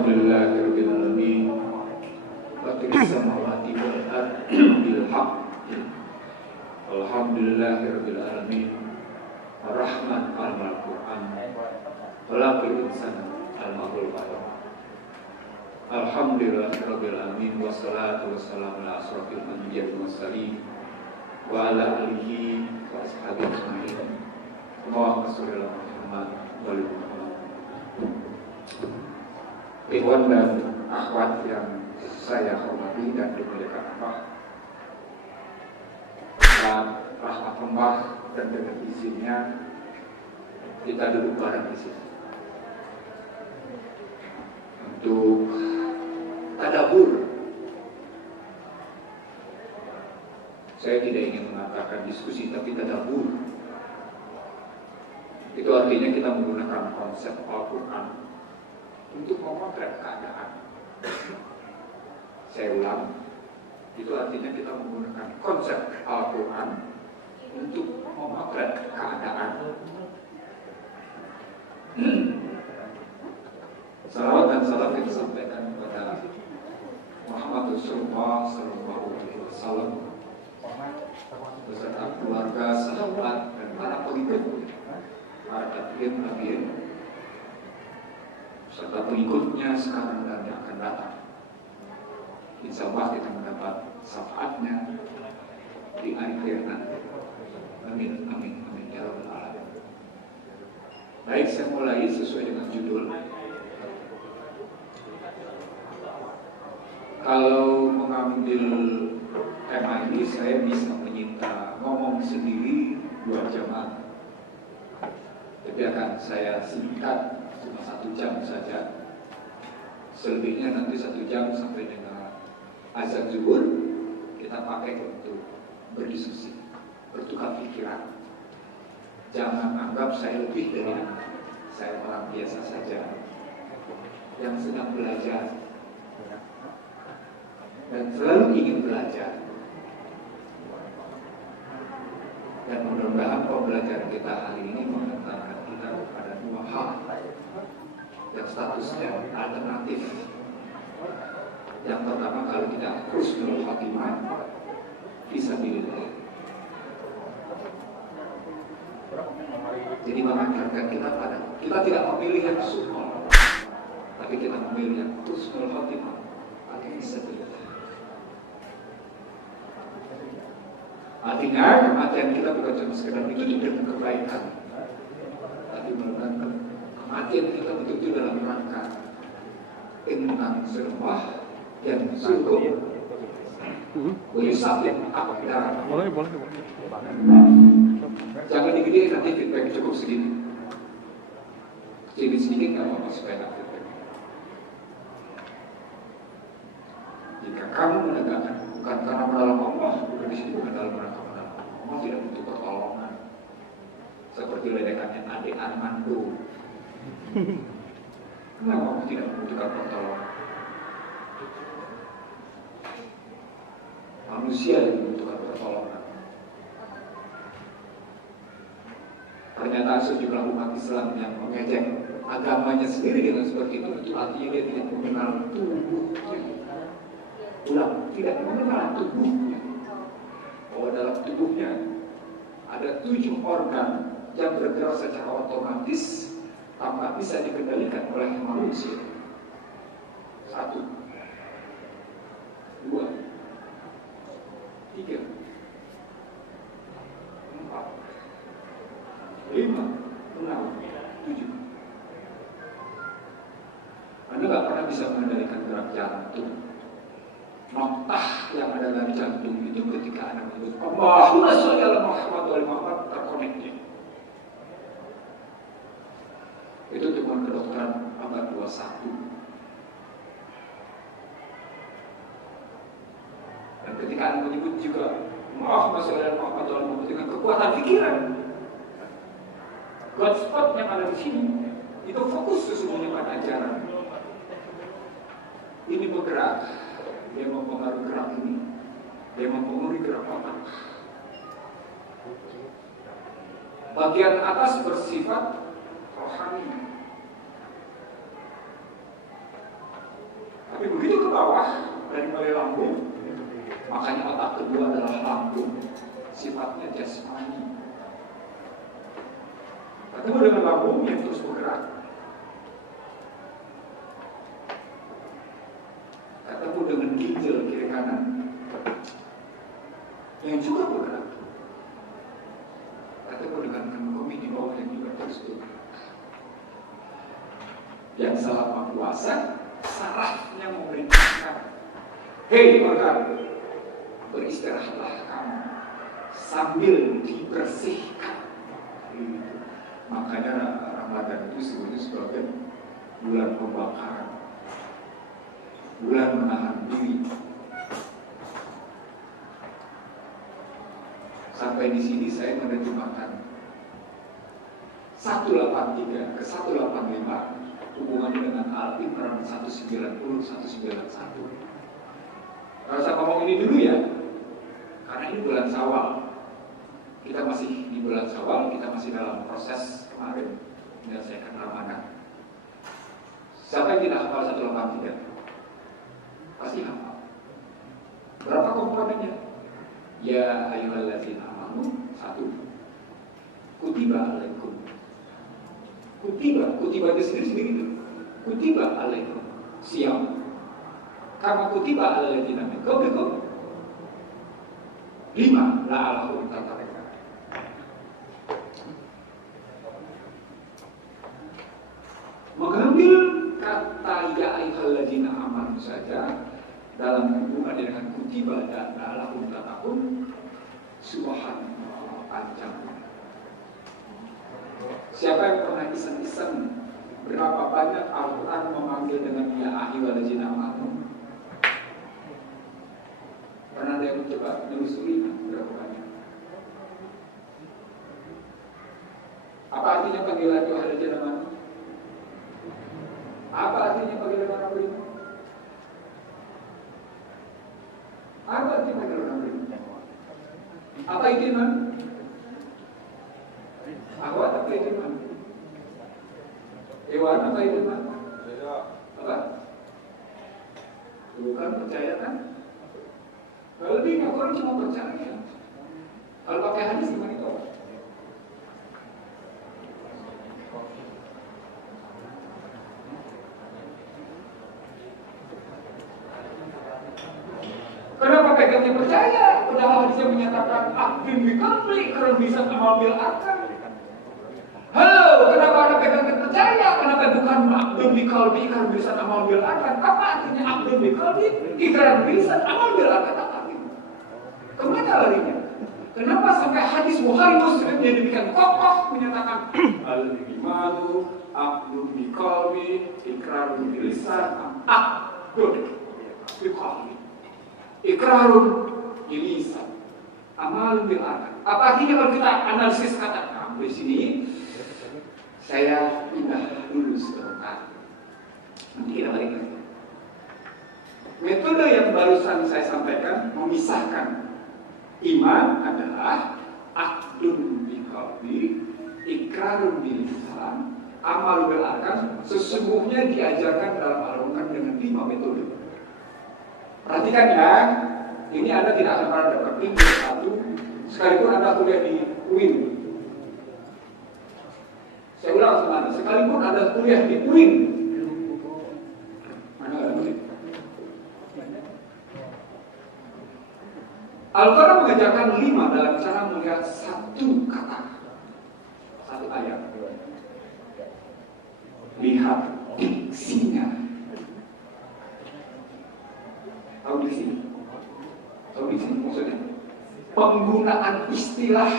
Alhamdulillahirabbil alamin. Fatirus samawati wal ardi bil haqq. Alhamdulillahirabbil alamin. Ar-Rahman al-Qur'an. Khalaqal insana al-mahul qadar. Alhamdulillahirabbil alamin wassalatu wassalamu ala asrofil anbiya'i was mursalin wa ala alihi wa ashabihi ajma'in. Allahumma shalli ala Muhammad wa ali Muhammad. Ikhwan dan akhwat yang saya hormati dan dimuliakan Allah, dengan rahmat Allah dan dengan izinnya kita duduk bareng di sini untuk tadabbur. Saya tidak ingin mengatakan diskusi, tapi tadabbur. Itu artinya kita menggunakan konsep Al-Quran untuk memotret keadaan. Saya ulang, itu artinya kita menggunakan konsep Al-Quran untuk memotret keadaan. Salawat dan salam kita sampaikan kepada Muhammad Rasulullah SAW beserta keluarga, sahabat, dan para pengikut, para tabi'in, serta pengikutnya sekarang dan yang akan datang. Insya Allah kita mendapat syafaatnya di akhir nanti. Amin, amin, amin ya rabbal alamin. Baik, saya mulai sesuai dengan judul. Kalau mengambil tema ini, saya bisa menyita ngomong sendiri 2 jam. Tapi akan saya singkat cuma 1 jam saja. Selebihnya nanti 1 jam sampai dengan azan zuhur kita pakai untuk berdiskusi, bertukar pikiran. Jangan anggap saya lebih dari Anda. Saya orang biasa saja yang sedang belajar dan selalu ingin belajar. Dan mudah-mudahan pembelajaran kita hari ini mengantarkan kita kepada 2 hal yang statusnya alternatif. Yang pertama, kalau tidak husnul khotimah fisabilillah. Jadi mengantarkan kita pada, kita tidak memilih yang sunnah, tapi kita memilih yang husnul khotimah atau fisabilillah. Artinya kematian kita bukan cuma sekedar itu dengan kebaikan, tapi merupakan kematian kita betul-betul dalam rangka intan serwah yang sungguh Yusafin akbar. Boleh. Jangan digedein, nanti feedback cukup segini. Sedikit nggak apa-apa supaya nggak feedback. Jika kamu menegakkan bukan karena menolong Allah, bukan di sini bukan dalam rangka menolong Allah, tidak butuh pertolongan. Seperti ledekannya adik Armando. Kenapa kamu tidak membutuhkan pertolongan? Manusia yang membutuhkan pertolongan. Pernyataan sejumlah umat Islam yang mengejek agamanya sendiri dengan seperti itu artinya dia tidak mengenal tubuhnya. Ulang, tidak mengenal tubuhnya. Bahwa dalam tubuhnya ada 7 organ yang bergerak secara otomatis tanpa bisa dikendalikan oleh manusia. 1, 2, 3, 4, 5, 6, 7. Anda nggak pernah bisa mengendalikan gerak jantung. Noktah yang ada dalam jantung itu ketika Anda menyebut Allahumma sholli ala Muhammad wa ali Muhammad terkoneknya. Itu temuan kedokteran abad 21. Dan ketika Anda menyebut juga Allahumma sholli ala Muhammad wa ali Muhammad dengan kekuatan pikiran, God spot yang ada di sini itu fokus sesungguhnya pada ajaran. Ini bergerak, dia mempengaruhi gerak ini, dia mempengaruhi gerak otak. Bagian atas bersifat rohani, lambung, makanya otak kedua adalah lambung, sifatnya jasmani. Ketemu dengan lambung yang terus bergerak, ketemu dengan ginjal kiri kanan yang juga bergerak, ketemu dengan kemih di bawah yang juga terus bergerak. Yang selama puasa sarafnya memerintahkan, hei organ, beristirahatlah kamu sambil dibersihkan. Makanya Ramadan itu disebut sebagai bulan pembakaran, bulan menahan diri. Sampai di sini saya menerjemahkan 183 ke 185 hubungannya dengan Al-Imran 190, 191. Kalau saya ngomong ini dulu ya, karena ini bulan Syawal. Kita masih di bulan Syawal, kita masih dalam proses kemarin menyelesaikan Ramadan. Siapa yang tidak hafal 183? Pasti hafal. Berapa komponennya? Ya ayyuhalladzina amanu, 1. Kutiba alaikum. Kutiba itu sendiri itu. Kutiba alaikum siyam. Kama kutiba alalladzina min qablikum. 5 la'allakum tattaqun. Mengambil kata ya ayyuhalladzina amanu saja dalam hubungan dengan kutiba dan la'allakum tattaqun, subhanallah panjang. Siapa yang pernah iseng-iseng berapa banyak Al-Quran memanggil dengan ya ayyuhalladzina amanu? Pernah ada yang mencoba menelusuri berapa banyak? Apa artinya panggilan ya ayyuhalladzina amanu? Apa artinya panggilan orang beriman? Apa artinya panggilan orang beriman? Apa itu iman? Ahwat apa itu iman? Hewan apa itu iman? Apa? Bukan percaya kan? Kalau lebih orang cuma percaya. Kalau pakai hadis gimana itu? Kenapa pegangnya percaya? Padahal hadisnya menyatakan akdim biqalbi kalau bisa amal bil arkan. Halo, kenapa Anda pegangnya percaya? Kenapa bukan akdim biqalbi kalau bisa amal bil arkan? Apa artinya akdim biqalbi? Ikrar bisa amal bil arkan apa artinya? Kemana larinya? Kenapa sampai hadis Bukhari Muslim yang demikian kokoh menyatakan al-imanu akdim biqalbi ikrar bil lisan akdim biqalbi. Ikrarun bilisan, amal bil arkan. Apa artinya kalau kita analisis kata? Nah, di sini saya pindah dulu sebentar. Nanti kita balik lagi. Metode yang barusan saya sampaikan memisahkan iman adalah akdun biqalbi, ikrarun bilisan, amal bil arkan. Sesungguhnya diajarkan dalam Al-Quran dengan 5 metode. Perhatikan ya, ini Anda tidak akan pernah dapat link satu, sekalipun Anda kuliah di UIN. Saya ulang sama Anda, sekalipun Anda kuliah di UIN. Mana ada UIN? Al-Quran mengajarkan 5 dalam cara melihat satu kata, satu ayat. Lihat diksinya. Tahu di sini? Tahu di sini maksudnya? Penggunaan istilah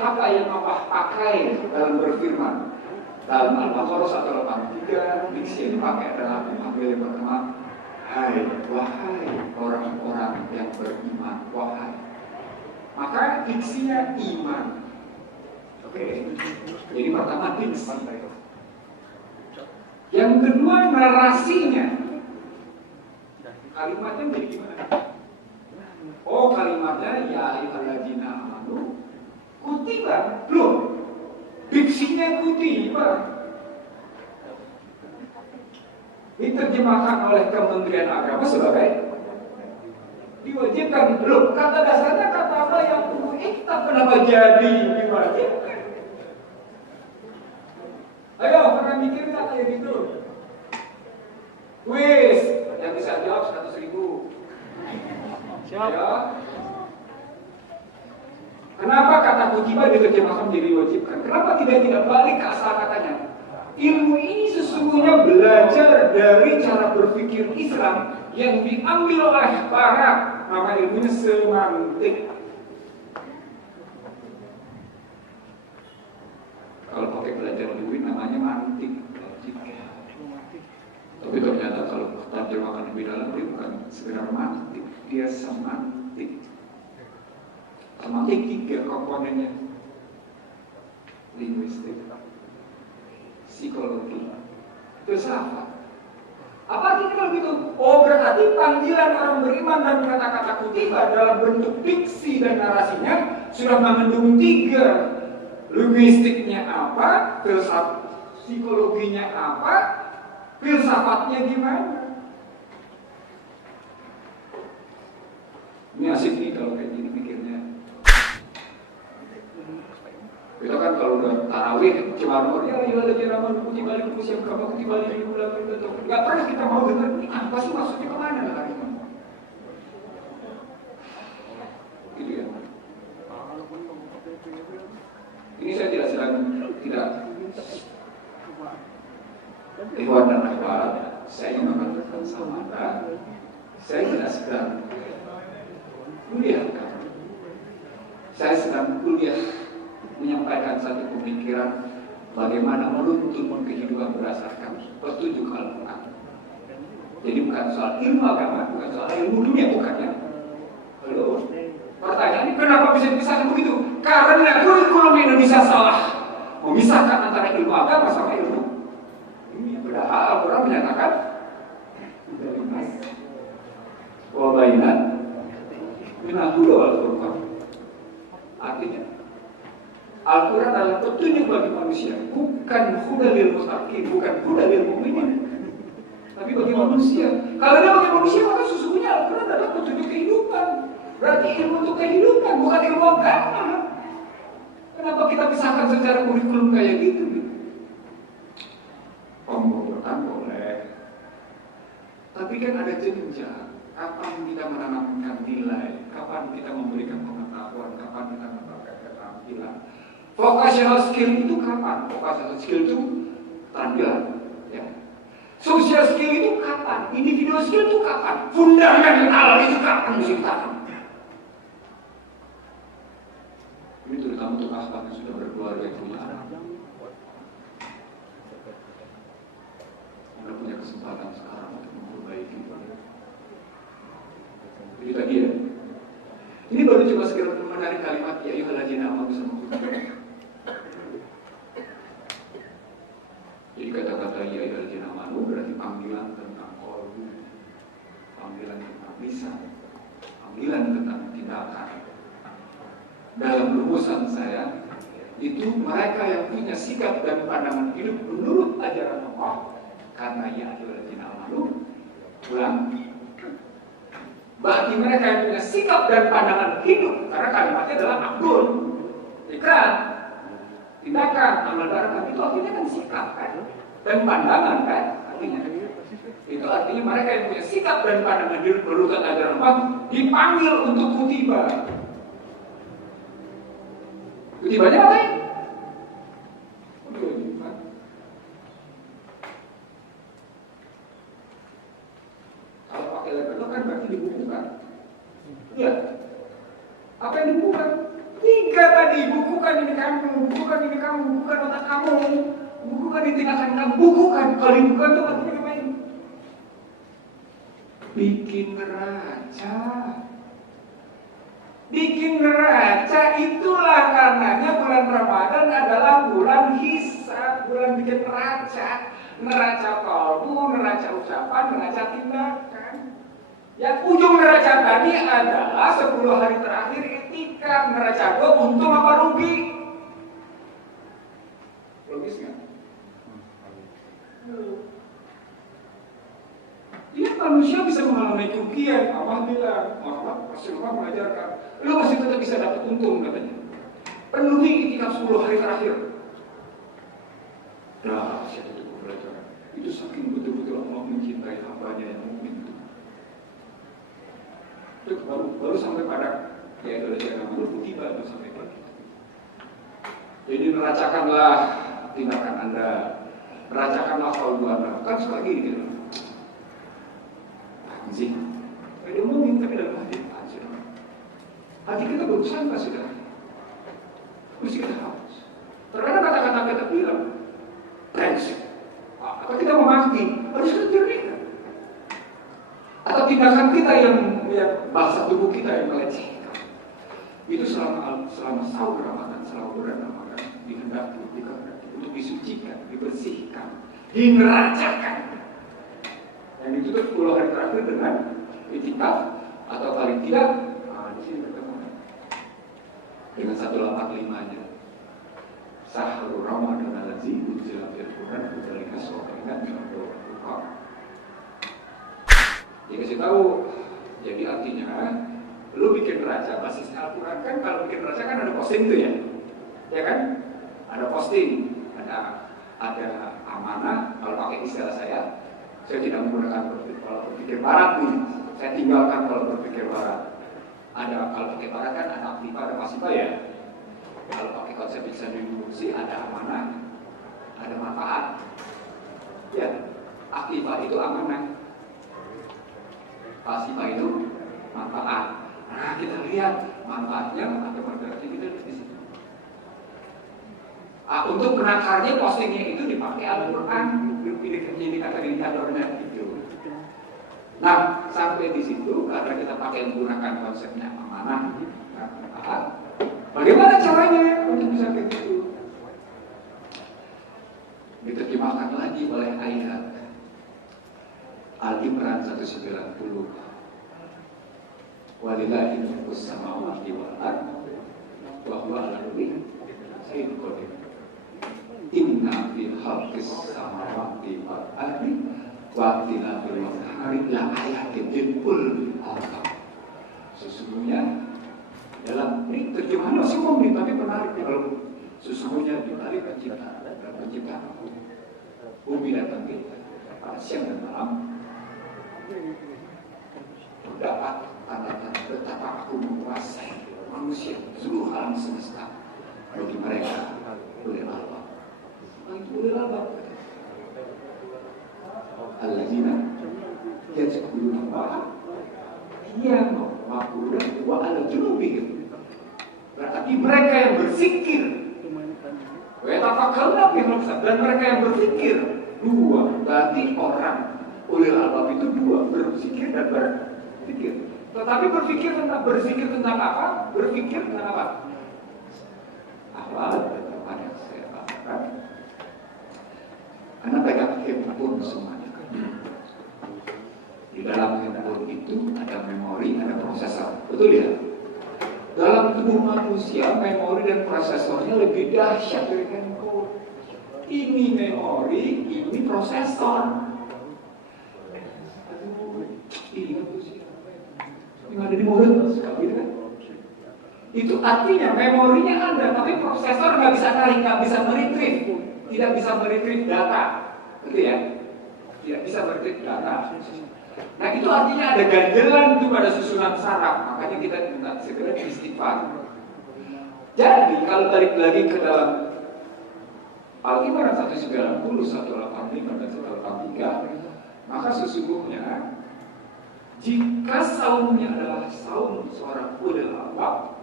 apa yang Allah pakai dalam berfirman. Dalam Al-Baqarah 183, diksi yang dipakai adalah memanggil yang pertama, wahai orang-orang yang beriman, wahai. Maka diksinya iman. Oke. Jadi pertama diksi. Yang kedua narasinya. Kalimatnya jadi gimana? Oh, kalimatnya ya ayyuhalladzina amanu kutiba. Loh, diksinya kutiba. diterjemahkan oleh Kementerian Agama sebagai diwajibkan. Loh, kata dasarnya kata apa yang ikhtab, kenapa jadi diwajibkan? Ayo, pernah mikir nggak kayak gitu? Wis, yang bisa jawab 100.000. Siap. Ya. Kenapa kata kutiba diterjemahkan menjadi diwajibkan? Kenapa tidak balik ke asal katanya? Ilmu ini sesungguhnya belajar dari cara berpikir Islam yang diambil oleh Barat. Nama ilmunya semantik. Kalau pakai belajar duit namanya mantik. Tapi ternyata kalau terjemahkan lebih dalam, dia bukan sekedar mantik, dia semantik. Semantik 3 komponennya: linguistik, psikologi, filsafat. Apa artinya kalau gitu? Oh, berarti panggilan orang beriman dan kata-kata kutiba dalam bentuk diksi dan narasinya sudah mengandung 3. Linguistiknya apa, psikologinya apa, filsafatnya gimana? Ini asik nih kalau kayak gini mikirnya. Kita kan kalau udah tarawih cuma ya ada jeraman putih balik musim kamu putih balik di bulan itu. Nggak pernah kita mau dengar ini apa sih maksudnya, kemana hari ini? Gitu ya. Ini saya tidak ikhwan dan akhwat, saya ingin mengatakan sama Anda, saya tidak sedang kuliah, saya sedang kuliah menyampaikan satu pemikiran bagaimana menuntun kehidupan berdasarkan petunjuk Al-Quran. Jadi bukan soal ilmu agama, bukan soal ilmu dunia, bukan ya. Halo, pertanyaannya kenapa bisa dipisahkan begitu? Karena kurikulum Indonesia salah memisahkan antara ilmu agama sama ilmu dunia. Padahal Al-Quran menyatakan wa bainat minal huda wal furqan. Artinya Al-Quran adalah petunjuk bagi manusia, bukan huda lil muttaqin, bukan huda lil mu'minin, tapi bagi manusia. Kalau dia bagi manusia, maka sesungguhnya Al-Quran adalah petunjuk kehidupan. Berarti ilmu untuk kehidupan, bukan ilmu agama. Kenapa kita pisahkan secara kurikulum kayak gitu? Pembobotan boleh, tapi kan ada jenjang. Kapan kita menanamkan nilai, kapan kita memberikan pengetahuan, kapan kita menambahkan keterampilan. Vocational skill itu kapan? Vocational skill itu keterampilan, ya. Social skill itu kapan? Individual skill itu kapan? Fundamental itu kapan mesti ditanam? Ini terutama untuk akhwat yang sudah berkeluarga, yang punya anak. Anda punya kesempatan sekarang untuk memperbaiki. Jadi tadi ya, ini baru cuma sekedar menarik kalimat ya ayyuhalladzina amanu sama kita. Jadi kata-kata ya ayyuhalladzina amanu berarti panggilan tentang qalbu, panggilan tentang lisan, panggilan tentang tindakan. Dalam rumusan saya itu mereka yang punya sikap dan pandangan hidup menurut ajaran Allah, karena ya ayyuhalladzina amanu ulang. Bagi mereka yang punya sikap dan pandangan hidup, karena kalimatnya adalah abdul, ikrar, tindakan, amal darah, itu artinya kan sikap kan, dan pandangan kan, artinya. Itu artinya mereka yang punya sikap dan pandangan hidup menurut ajaran Allah dipanggil untuk kutiba. Kutibanya apa ya? Kalau pakai laptop kan berarti dibukukan. Ya. Apa yang dibukukan? 3 tadi, bukukan ini kamu, bukukan ini kamu, bukukan otak kamu, bukukan ini tindakan kamu, bukukan. Kalau dibukukan itu artinya ngapain? Bikin neraca. Bikin neraca, itulah karenanya bulan Ramadan adalah bulan hisab, bulan bikin neraca. Neraca kalbu, neraca ucapan, neraca tindakan. Yang ujung neraca tadi adalah 10 hari terakhir etika. Neraca 2 untung apa rugi? Logis nggak? manusia bisa mengalami kerugian. Allah bilang, Rasulullah mengajarkan, lu masih tetap bisa dapat untung katanya. Penuhi itikaf 10 hari terakhir. Nah, saya itu pelajaran. Itu saking betul-betul Allah mencintai hambanya yang mukmin itu. Itu baru sampai pada ya itu aja baru tiba baru sampai pada itu. Jadi meracakanlah tindakan Anda, meracakanlah kalbu Anda. Kan suka gini gitu. Anjing. Dia ngomongin tapi dalam hati anjing. Hati kita berusaha nggak sudah? Mesti kita hapus. Terkadang kata-kata kita bilang, brengsek. Atau kita memaki, harus kita jernikan. Atau tindakan kita yang bahasa tubuh kita yang melecehkan. Itu selama sahur Ramadan, selama bulan Ramadan dikehendaki untuk disucikan, dibersihkan, dineracakan. Dan itu 10 hari terakhir dengan itikaf atau paling tidak di sini bertemu dengan 185-nya. Sahur Ramadan allazi unzila fil Qur'an dzalika sawabina min Allah. Dia kasih tahu, jadi artinya lu bikin neraca basis Al-Quran kan, kalau bikin neraca kan ada posting tuh ya kan? Ada posting, ada amanah. Kalau pakai istilah saya tidak menggunakan kalau berpikir barat nih, saya tinggalkan kalau berpikir barat. Ada kalau pakai barat kan ada aktiva, ada pasifa ya. Kalau pakai konsep bisa distribusi ada amanah, ada manfaat. Ya, aktiva itu amanah, pasifa itu manfaat. Nah, kita lihat manfaatnya atau manfaatnya kita di situ. Untuk penakarnya postingnya itu dipakai Al-Quran, ini kata indikatornya itu. Nah, sampai di situ karena kita pakai menggunakan konsepnya amanah, manfaat. Bagaimana caranya untuk bisa begitu? Diterjemahkan lagi oleh ayat Al-Imran 190. Walillahi mulkus samawati wal ardh wa huwa ala kulli syai'in qadir. Inna fi khalqis samawati wal ardh wa ikhtilafil nahari la ayatin liul albab. Sesungguhnya dalam ini terjemahan masih umum tapi menarik kalau sesungguhnya di balik penciptaan dan penciptaan bumi dan langit pada siang dan malam terdapat tanda-tanda betapa aku menguasai manusia seluruh alam semesta bagi mereka ulil albab. Itu ulil albab. Alladzina yadhkuruna Allaha qiyaman wa qu'udan wa 'ala junubihim. Berarti mereka yang berzikir. Dan mereka yang berpikir dua. Berarti orang ulil albab itu dua, berzikir dan berpikir. Tetapi berzikir tentang apa? Berpikir tentang apa? Awal apa yang saya katakan. Karena pegang handphone semuanya. Di dalam handphone itu ada memori, ada prosesor. Betul ya? Dalam tubuh manusia, memori dan prosesornya lebih dahsyat dari handphone. Ini memori, ini prosesor. Ini yang ada di mulut, gitu kan? Itu artinya memorinya ada, tapi prosesor nggak bisa tarik, nggak bisa meretrieve, tidak bisa meretrieve data, gitu ya? Tidak bisa meretrieve data. Nah itu artinya ada ganjelan itu pada susunan saraf, makanya kita minta segera istighfar. Jadi kalau balik lagi ke dalam Al-Imran 190, 185 dan 183, maka sesungguhnya jika saumnya adalah saum seorang ulil albab,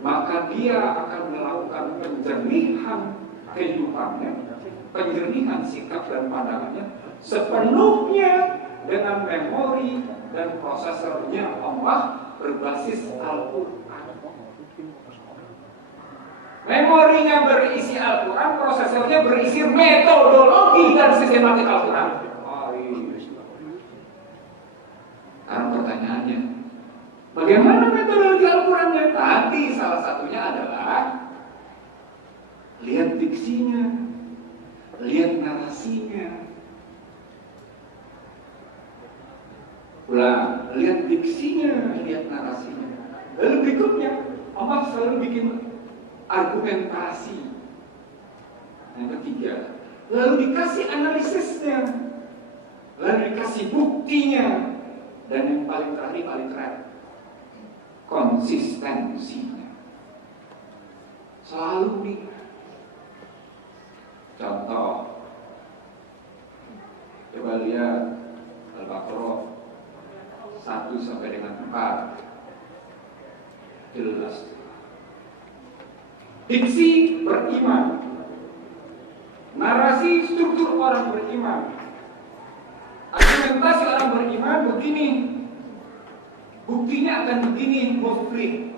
maka dia akan melakukan penjernihan kehidupannya, penjernihan sikap dan pandangannya sepenuhnya dengan memori dan prosesornya Allah berbasis Al-Quran. Memorinya berisi Al-Quran, prosesornya berisi metodologi dan sistematik Al-Quran. Sekarang pertanyaannya, bagaimana metodologi Al-Qurannya? Tadi salah satunya adalah lihat diksinya, lihat narasinya. Ulang, lihat diksinya, lihat narasinya. Lalu berikutnya, Allah selalu bikin argumentasi. Yang ketiga, lalu dikasih analisisnya, lalu dikasih buktinya, dan yang paling terakhir, konsistensinya. Selalu nih. Contoh, coba lihat Al-Baqarah 1 sampai dengan 4. Jelas. Diksi beriman, narasi struktur orang beriman, argumentasi orang beriman begini, buktinya akan begini, muflih.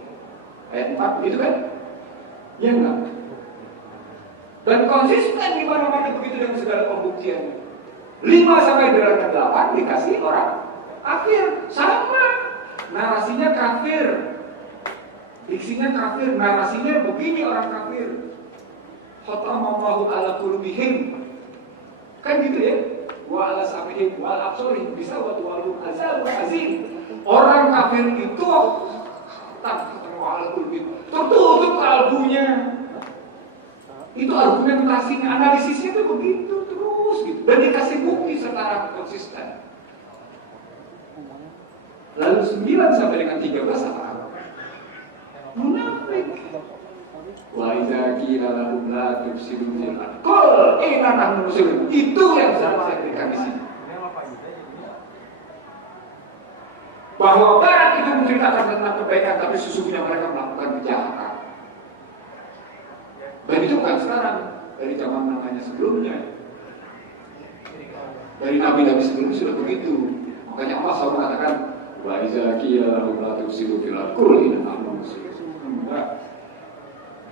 Ayat 4 begitu kan? Ya enggak? Dan konsisten di mana-mana begitu dengan segala pembuktian. 5 sampai dengan 8 dikasih orang kafir, sama. Narasinya kafir, diksinya kafir, narasinya begini orang kafir. Khatamallahu ala qulubihim. Kan gitu ya? Wa ala samihim wa ala absarihim bisa wa tuwallu azab wa azim. Orang kafir itu tertutup kalbunya. Itu argumentasinya, analisisnya itu begitu terus gitu. Dan dikasih bukti secara konsisten. Lalu 9 sampai dengan 13 apa? Munafik. Wa idza qila lahum la tufsidu fil ardh qul inna nahnu muslimun. Itu yang saya berikan di sini. Bahwa Barat itu menceritakan tentang kebaikan, tapi sesungguhnya mereka melakukan kejahatan. Dan itu bukan sekarang, dari zaman namanya sebelumnya. Dari nabi-nabi sebelumnya sudah begitu. Makanya Allah selalu mengatakan, wa iza qila lahum la tufsidu fil ardh qul inna nahnu muslimun.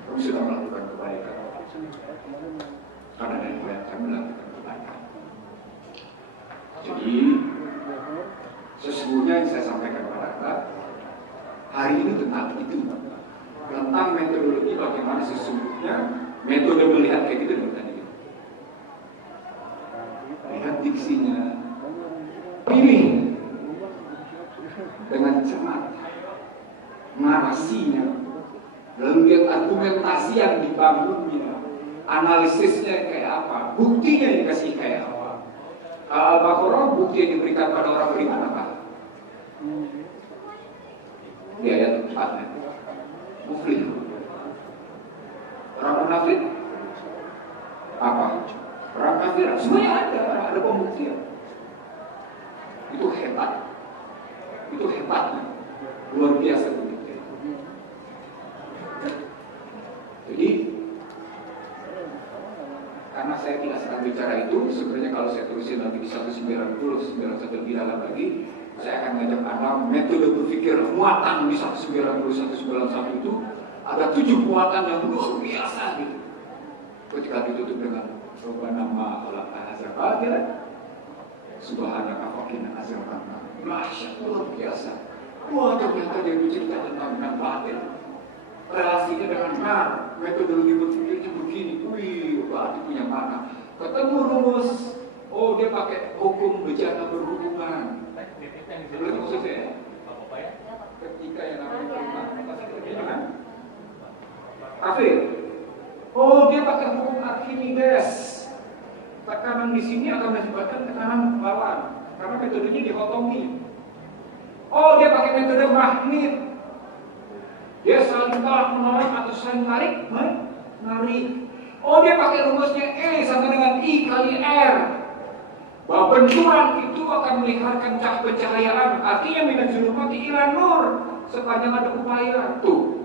Kami sudah melakukan kebaikan. Karena dari yang kami melakukan kebaikan. Jadi sesungguhnya yang saya sampaikan kepada Anda hari ini tentang itu, tentang metodologi bagaimana sesungguhnya metode melihat kayak gitu dari tadi. Lihat diksinya, pilih dengan cermat narasinya, lalu lihat argumentasi yang dibangunnya, analisisnya kayak apa, buktinya dikasih kayak apa. Al-Baqarah bukti yang diberikan pada orang beriman apa? Di ayat 4, muflih. Orang munafik apa? Orang kafir. Semuanya ada pembuktian. Itu hebat. Itu hebatnya. Luar biasa begitu. Jadi karena saya tidak sedang bicara itu, sebenarnya kalau saya tulisin nanti di 190 lebih dalam lagi, saya akan ngajak Anda metode berpikir muatan di 191 itu ada 7 muatan yang luar biasa gitu. Ketika ditutup dengan Rabbana ma'ala azabah, subhanaka faqina azabana. Masya luar biasa. Wah, ternyata dia bercerita tentang batin. Relasinya dengan nar, metodologi berpikirnya begini. Wih, berarti punya makna. Ketemu rumus, oh dia pakai hukum bejana berhubungan. Belum maksud saya. Ketika yang namanya rumah, pasti kerjanya kan? Kafir. Oh dia pakai hukum Archimedes. Tekanan di sini akan menyebabkan tekanan lawan, karena metodenya dikotomi. Oh dia pakai metode magnet. Dia saling tolak menolak atau saling tarik menarik. Oh dia pakai rumusnya E sama dengan I kali R. Bahwa benturan itu akan melihatkan pencahayaan. Artinya minat zulumati ila nur. Sepanjang ada upaya. Tuh.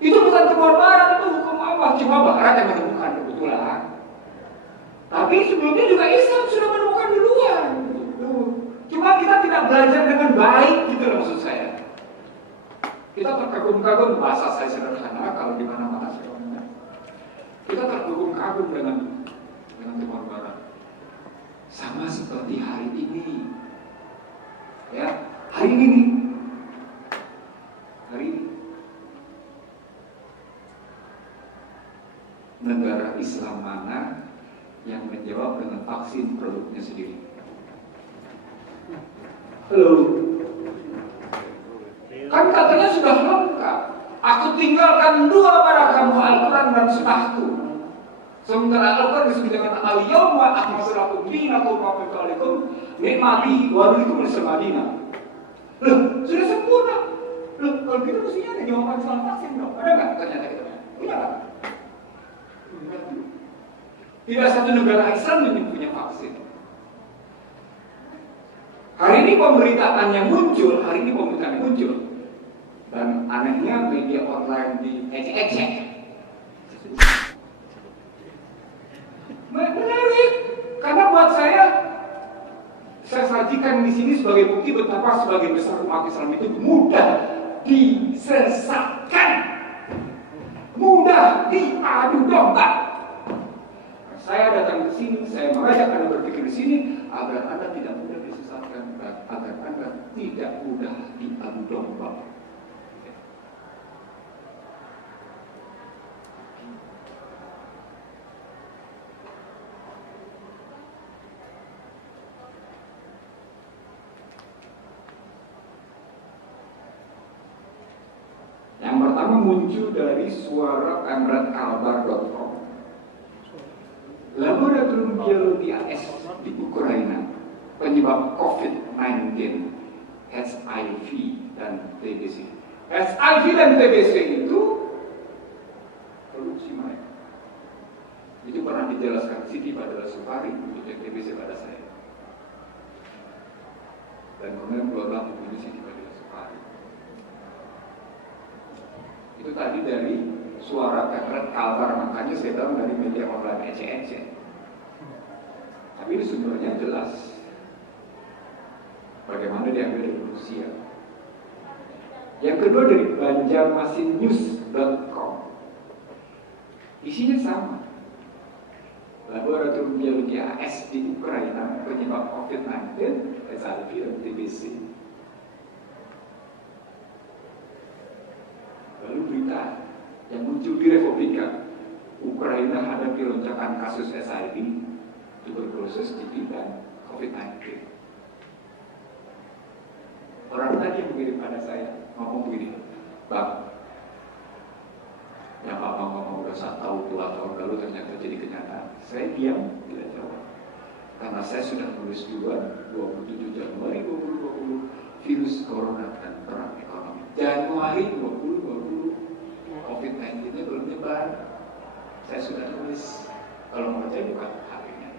Itu bukan temuan barat, itu hukum Allah. Cuma barat yang menemukan kebetulan. Tapi sebelumnya juga Islam sudah menemukan duluan. Tuh. Cuma kita tidak belajar dengan baik gitu loh maksud saya. Kita terkagum-kagum, bahasa saya sederhana kalau di mana-mana saya ngomongnya. Kita terkagum-kagum dengan temuan barat. Sama seperti hari ini. Ya, hari ini nih. Hari ini. Negara Islam mana yang menjawab dengan vaksin produknya sendiri? Halo. Kan katanya sudah lengkap. Aku tinggalkan dua pada kamu, Al-Quran dan Sunnahku. Sementara Al-Quran disebut dengan Al-Yawma akmaltu lakum dinakum wa raditu alaikum ni'mati wa raditu lakum Madinah. Loh, sudah sempurna. Loh, kalau gitu mestinya ada jawaban soal vaksin dong. Ada nggak? Ternyata kita punya nggak? Tidak satu negara Islam yang punya vaksin. Hari ini pemberitaannya muncul, dan anehnya media online di ecek-ecek. Menarik, karena buat saya sajikan di sini sebagai bukti betapa sebagian besar umat Islam itu mudah disesatkan, mudah diadu domba. Saya datang ke sini, saya mengajak Anda berpikir di sini agar Anda tidak mudah disesatkan, agar Anda tidak mudah diadu domba. Yang pertama muncul dari suara pemretkalbar.com. Laboratorium Biologi AS di Ukraina, penyebab COVID-19, HIV dan TBC. HIV dan TBC itu produksi mereka. Itu pernah dijelaskan Siti pada Sufari untuk TBC pada saya. Dan kemudian keluarlah buku Siti pada Sufari. Itu tadi dari suara Pemret Kalbar, makanya saya bilang dari media online ecek-ecek. Tapi ini sumbernya jelas. Bagaimana diambil dari Rusia. Yang kedua dari banjarmasinnews.com. Isinya sama. Laboratorium Biologi AS di Ukraina, penyebab COVID-19, HIV dan TBC. Lalu berita yang muncul di Republika, Ukraina hadapi lonjakan kasus HIV, tuberkulosis, TB, dan COVID-19. Orang tadi yang mengirim pada saya ngomong begini, Bang, yang Bapak ngomong udah 1 tahun, 2 tahun lalu ternyata jadi kenyataan. Saya diam, tidak jawab. Karena saya sudah tulis duluan, 27 Januari 2020, virus corona dan perang ekonomi. Januari 2020, COVID-19-nya belum nyebar. Saya sudah tulis, kalau mau percaya bukan hari-nya.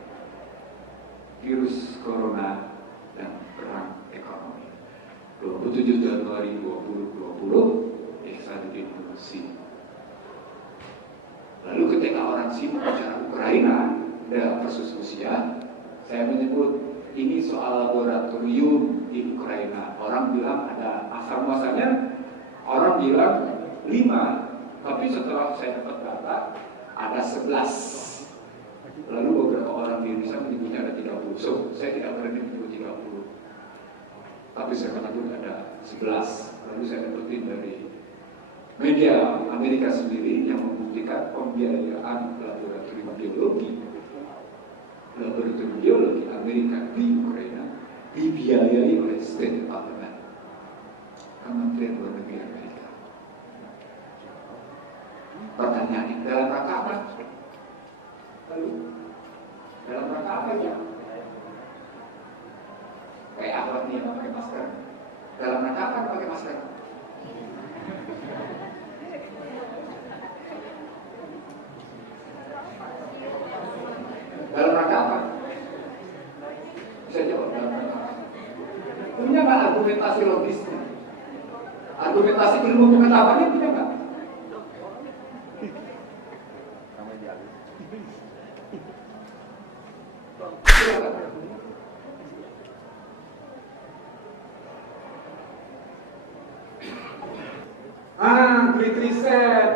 Virus corona dan perang ekonomi. 27 Januari 2020, Ihsanuddin Nursi. Lalu ketika orang sibuk bicara Ukraina versus Rusia, saya menyebut ini soal laboratorium di Ukraina. Orang bilang ada asal muasalnya, orang bilang 5. Tapi setelah saya dapat data, ada 11. Lalu beberapa orang di Indonesia menyebutnya ada 30. So, saya tidak berani menyebut 30. Tapi saya menyebut ada 11. Lalu saya dapetin dari media Amerika sendiri yang membuktikan pembiayaan laboratorium biologi Amerika di Ukraina dibiayai oleh State Department, Kementerian Luar Negeri Amerika. Pertanyaannya, dalam rangka apa? Lalu, dalam rangka apa ya? Kayak apa nih yang pakai masker? Dalam rangka apa pakai masker? Dalam rangka apa? Bisa jawab dalam rangka apa? Punya nggak argumentasi logisnya? Argumentasi ilmu pengetahuannya punya nggak? Great Reset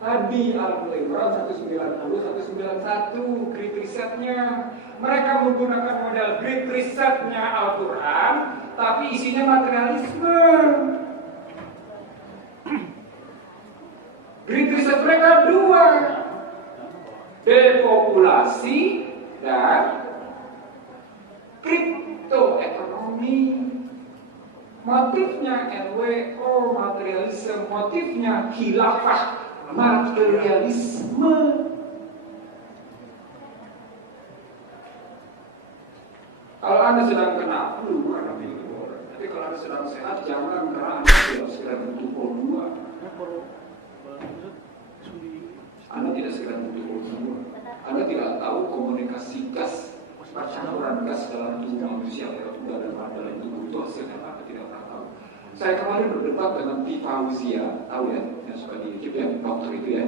tadi Al-Quran 190, 191 Great Resetnya. Mereka menggunakan model Great Resetnya Al-Quran, tapi isinya materialisme. Great Reset mereka 2, depopulasi dan Tuh, ekonomi, motifnya NWO, materialisme, motifnya khilafah, materialisme. Kalau Anda sedang kena flu, karena minum orang. Tapi kalau Anda sedang sehat, jangan, karena Anda tidak segera butuh O2. Anda tidak segera butuh O2. Anda tidak tahu komunikasi gas, percampuran gas dalam tubuh manusia lewat udara dan dalam tubuh itu hasilnya apa, tidak pernah tahu. Saya kemarin berdebat dengan Tifa Uzia, tahu ya, yang suka di YouTube ya, dokter itu ya,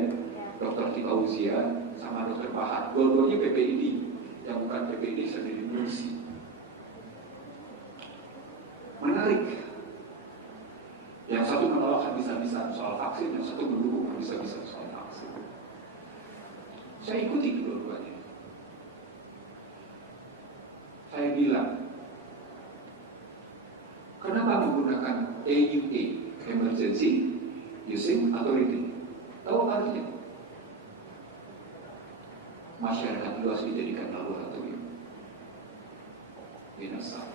dokter Tifa Uzia sama dokter Bahar, dua-duanya PPID, yang bukan PPID sendiri Mursi. Menarik. Yang satu menolak habis-habisan soal vaksin, yang satu mendukung habis-habisan soal vaksin. Saya ikuti kedua-duanya. Saya bilang, kenapa menggunakan AUA, Emergency Using Authority? Tahu artinya? Masyarakat luas dijadikan laboratorium. Binasa.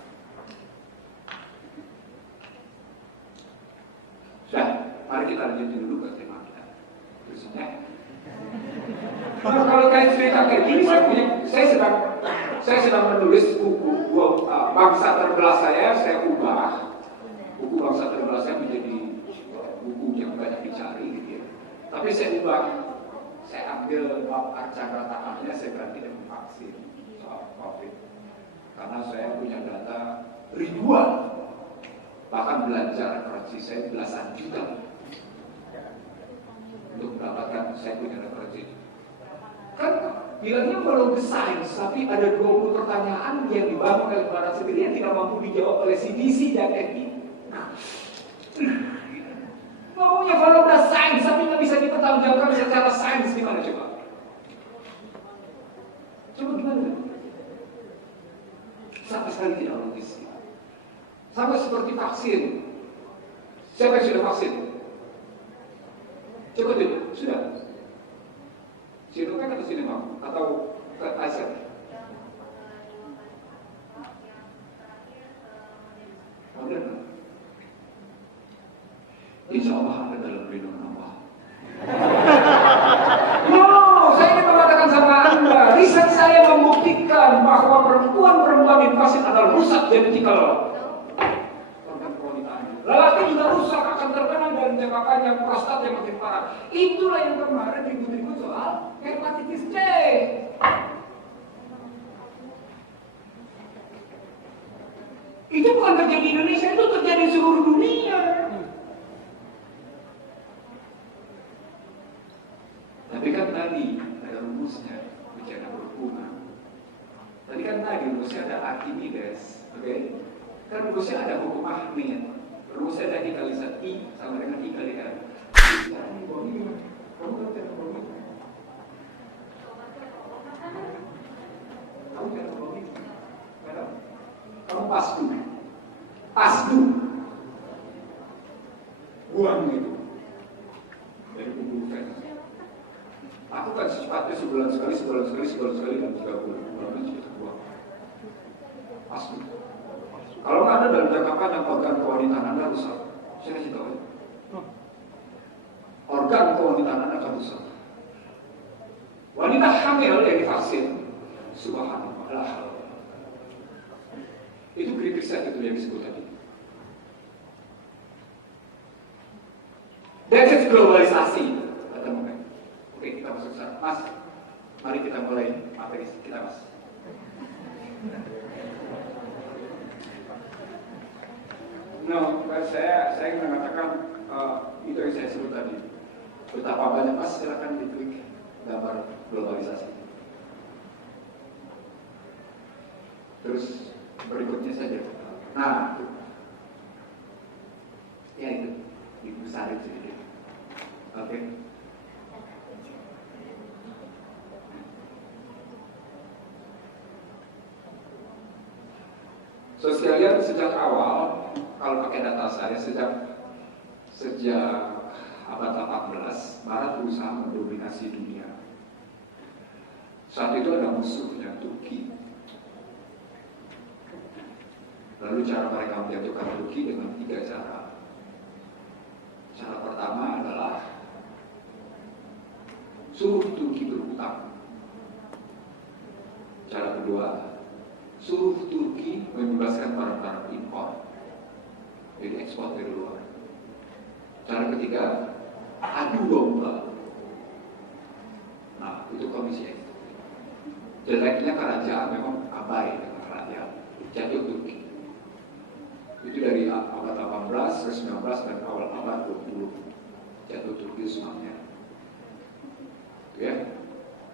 Sudah, mari kita lanjutin dulu ke tema kita. Terusannya. Nah, kalau kayak cerita kayak gini, saya sedang menulis buku bangsa terbelah saya ubah buku bangsa terbelah saya menjadi buku yang banyak dicari gitu ya. Tapi saya ubah, saya ambil bab Archandra-nya, saya ganti dengan vaksin soal COVID. Karena saya punya data ribuan, bahkan belanja referensi saya belasan juta untuk mendapatkan saya punya referensi. Kan bilangnya belum ke sains, tapi ada 20 pertanyaan yang dibangun oleh barat sendiri yang tidak mampu dijawab oleh CDC dan FI. Ngomongnya kalau udah sains, tapi nggak bisa dipertanggungjawabkan secara sains, gimana coba? Coba gimana? Sama sekali tidak logis. Sama seperti vaksin. Siapa yang sudah vaksin? Coba dulu, sudah. Sinovac atau Sinovac atau Pfizer? Moderna. Insya Allah Anda dalam lindungan Allah. No, saya ingin mengatakan sama Anda, riset saya membuktikan bahwa perempuan divaksin adalah rusak genetikal. Lelaki juga rusak, akan terkena dari jangkapannya prostat yang makin parah. Itulah yang kemarin ribut-ribut soal hepatitis C. Itu bukan terjadi di Indonesia, itu terjadi di seluruh dunia. Tapi kan tadi ada rumusnya, bicara berhubungan. Tadi kan rumusnya ada Archimedes, oke? Kan rumusnya ada hukum Ahmed. Rumusnya ada dikalisat I sama dengan I kali R. Sekarang ini bawa ini, kamu kan cara bawa ini. Kamu cara bawa ini. Kamu pasdu. Buang itu. Dari bumbu fans. Aku kan secepatnya sebulan sekali, dan 3 bulan. Bulan itu buang. Pasdu. Kalau nggak ada dalam jangka panjang organ kewanitaan Anda rusak. Saya kasih tahu ya. Organ kewanitaan Anda akan rusak. Wanita hamil yang divaksin, subhanallah. Itu kritik saya itu yang disebut tadi. That's it, globalisasi. Kata Mbak. Oke, kita masuk sana. Mas, mari kita mulai materi kita, Mas. No, saya ingin mengatakan itu yang saya sebut tadi. Betapa banyak, Mas, silakan diklik gambar globalisasi. Terus berikutnya saja. Nah, ya itu dibesarin sedikit. Oke. Sosialnya sejak awal, kalau pakai data saya sejak abad 18, Barat berusaha mendominasi dunia. Saat itu ada musuhnya Turki. Lalu cara mereka menjatuhkan Turki dengan 3 cara. Cara pertama adalah suruh Turki berhutang. Cara kedua, suruh Turki membebaskan barang-barang impor, jadi ekspor dari luar. Cara ketiga, adu domba. Nah, itu komisi eksekutif. Jeleknya kerajaan memang abai dengan rakyat, jatuh Turki. Itu dari abad 18, 19, dan awal abad 20 jatuh Turki semuanya. Ya,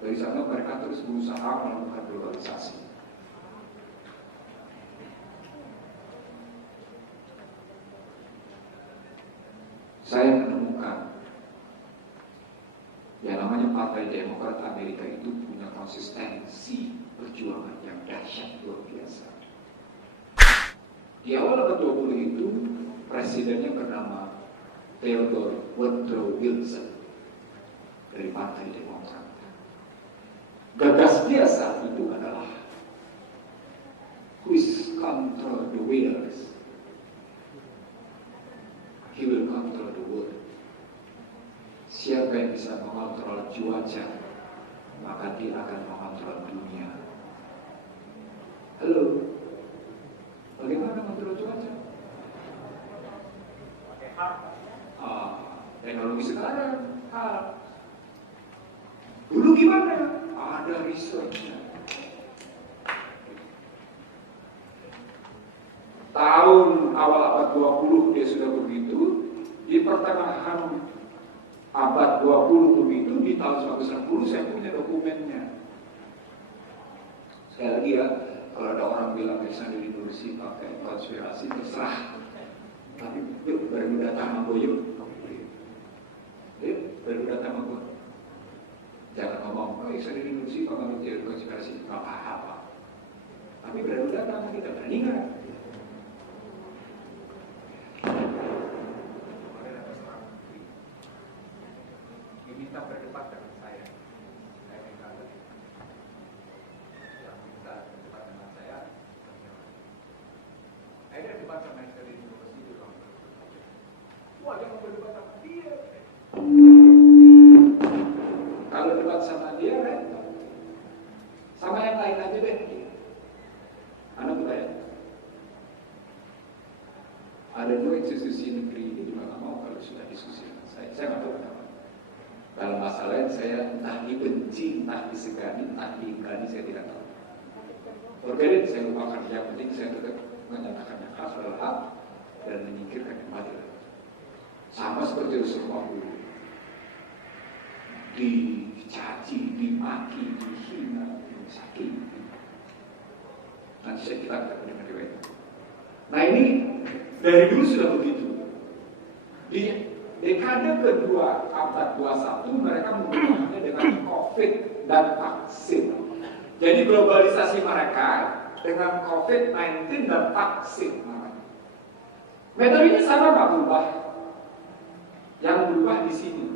dari sana mereka terus berusaha melakukan globalisasi. Saya menemukan yang namanya Partai Demokrat Amerika itu punya konsistensi perjuangan yang dahsyat luar biasa. Di awal abad 20 itu presidennya bernama Theodore Woodrow Wilson dari Partai Demokrat. Gagas dia saat itu adalah who is control the wheels, he will control the world. Siapa yang bisa mengontrol cuaca, maka dia akan mengontrol dunia. Halo, bagaimana mengontrol cuaca? Teknologi sekarang, dulu gimana? Ada researchnya. Tahun awal abad 20 dia sudah begitu, di pertengahan abad 20 begitu, di tahun 1960 saya punya dokumennya. Sekali lagi ya, kalau ada orang bilang Alexander Nursi pakai konspirasi, terserah. Tapi yuk, baru datang sama gue yuk. Yuk, baru datang sama gue. Jangan ngomong, oh Alexander Nursi pakai konspirasi, gak apa-apa. Tapi baru datang sama kita, berani gak? Minta berdebat dengan saya minta berdebat dengan saya. Akhirnya debat sama Alexander Nursi itu kan. Wah, jangan berdebat sama dia. Kalau debat sama dia, sama yang lain aja deh. Anak bertanya, ada 2 institusi negeri ini juga nggak mau kalau sudah diskusi dengan saya. Saya nggak tahu kenapa. Dalam masalah yang saya entah dibenci, entah disegani, entah diingkari, saya tidak tahu. Berbeda, saya lupakan. Yang penting saya tetap menyatakan yang hak adalah hak dan menyingkirkan yang batil. Sama seperti Rasulullah dulu, dicaci, dimaki, dihina, disakiti. Nanti saya kita dengan riwayat. Nah ini dari dulu sudah begitu. Di dekade kedua abad 21 mereka menggunakannya dengan COVID dan vaksin. Jadi globalisasi mereka dengan COVID-19 dan vaksin. Metodenya sama nggak berubah? Yang berubah di sini.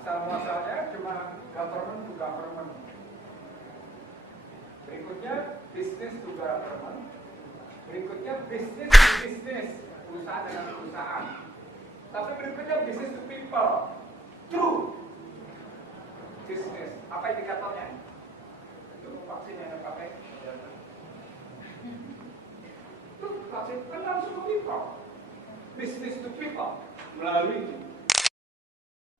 Asal muasalnya cuma government to government. Berikutnya business to government. Berikutnya bisnis to bisnis, perusahaan dengan perusahaan. Tapi berikutnya bisnis to people, true business. Apa indikatornya? Itu vaksin yang dipakai. Itu vaksin kan langsung to people, business to people melalui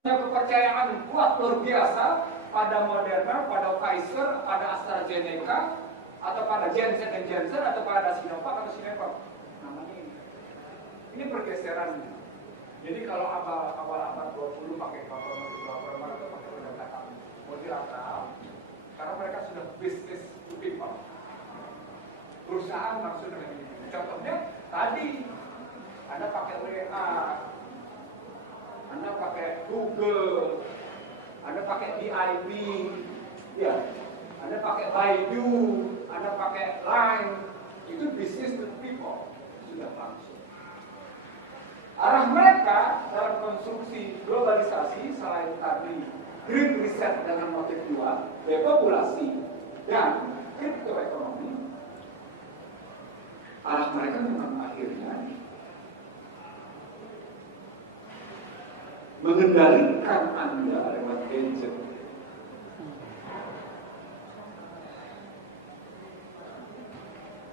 kepercayaan kuat luar biasa pada Moderna, pada Pfizer, pada AstraZeneca, atau pada Janssen & Janssen, atau pada Sinovac atau Sinovac. Namanya ini. Ini pergeserannya. Jadi kalau awal abad 20 pakai government atau pakai pendekatan multilateral, karena mereka sudah business to people. Perusahaan langsung dengan ini. Contohnya tadi Anda pakai WA, Anda pakai Google, Anda pakai DIB, ya, Anda pakai Baidu, Anda pakai Line, itu business to people sudah langsung. Arah mereka dalam konstruksi globalisasi selain tadi Great Reset dengan motif dua, depopulasi dan kriptoekonomi, arah mereka memang akhirnya mengendalikan Anda lewat gadget.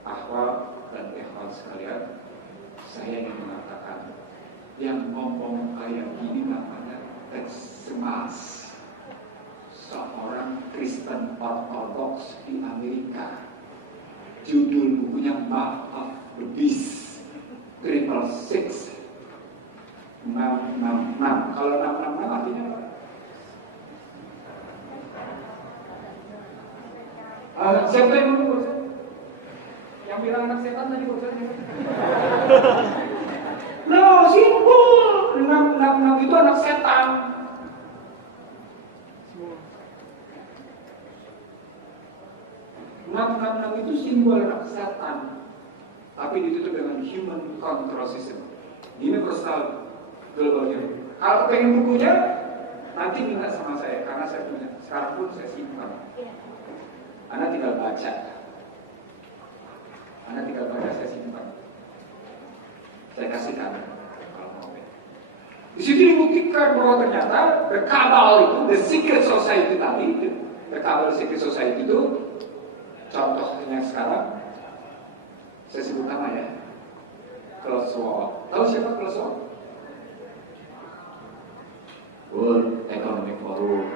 Ahwal dan ikhwal sekalian, saya ingin mengatakan, yang ngomong kayak gini namanya Teximas, seorang Kristen Ortodoks di Amerika. Judul bukunya Mark of the Beast, 666. 666. Kalau 666 artinya apa? Siapa yang ngomong? Yang bilang anak setan tadi bosan. No, simpul. 666 itu anak setan. Enam itu simbol anak setan, tapi ditutup dengan human control system, universal global unit. Kalau pengen bukunya, nanti minta sama saya, karena saya punya. Sekarang pun saya simpan. Anda tinggal baca. Saya simpan. Saya kasihkan kalau mau. Di situ dibuktikan bahwa ternyata the Cabal itu, the secret society tadi, the Cabal secret society itu, contohnya sekarang, saya sebut nama ya, Klaus Schwab. Tahu siapa Klaus Schwab? World Economic Forum.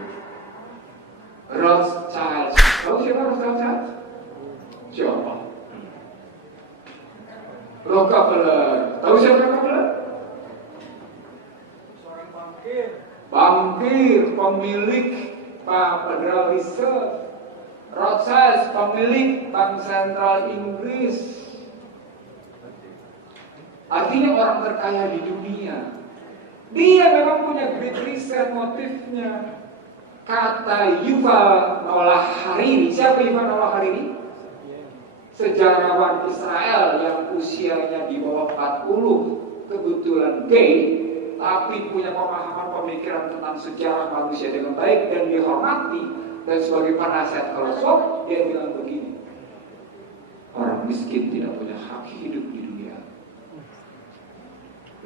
Rothschild. Tahu siapa Rothschild? Siapa? Rockefeller. Tahu siapa Rockefeller? Seorang bangkir. Bankir, pemilik Federal Reserve. Rothschild, pemilik Bank Sentral Inggris. Artinya orang terkaya di dunia. Dia memang punya Great Reset motifnya. Kata Yuval Noah Harari. Siapa Yuval Noah Harari? Sejarawan Israel yang usianya di bawah 40, kebetulan gay, tapi punya pemahaman pemikiran tentang sejarah manusia dengan baik dan dihormati. Dan sebagai penasihat filosof, dia bilang begini, orang miskin tidak punya hak hidup di dunia.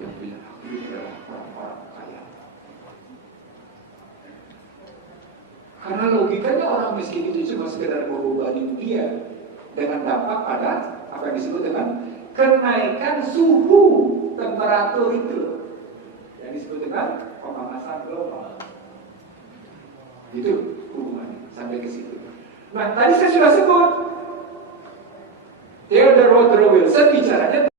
Yang punya hak hidup adalah orang-orang kaya. Karena logikanya orang miskin itu cuma sekedar membebani dia dengan dampak pada apa yang disebut dengan kenaikan suhu temperatur itu, yang disebut dengan pemanasan global. Itu hubungannya sampai ke situ. Nah, tadi saya sudah sebut Theodore Woodrow Wilson bicaranya